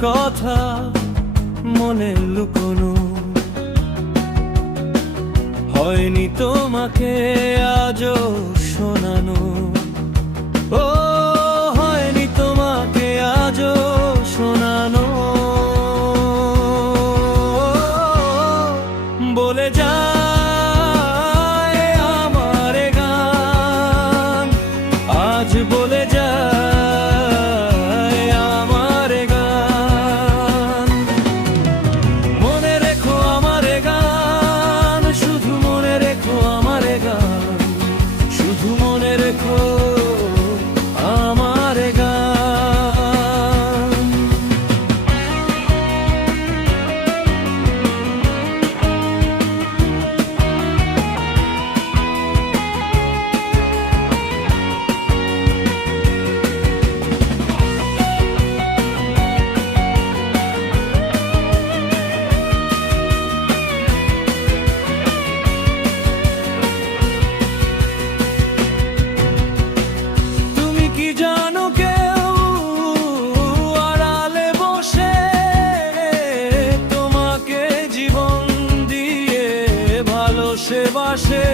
কথা মনে লুকোনো, হয়নি তোমাকে আজও শোনানো। ও হয়নি তোমাকে আজও শোনানো। বলে যায় আমার গান, আজ বলে যায় আমার গান। মনে রেখো আমার গান, শুধু মনে রেখো আমার গান, শুধু মনে রেখো আমার গান। তুমি কি জানো কেউ আড়ালে বসে তোমাকে জীবন দিয়ে ভালোবাসে।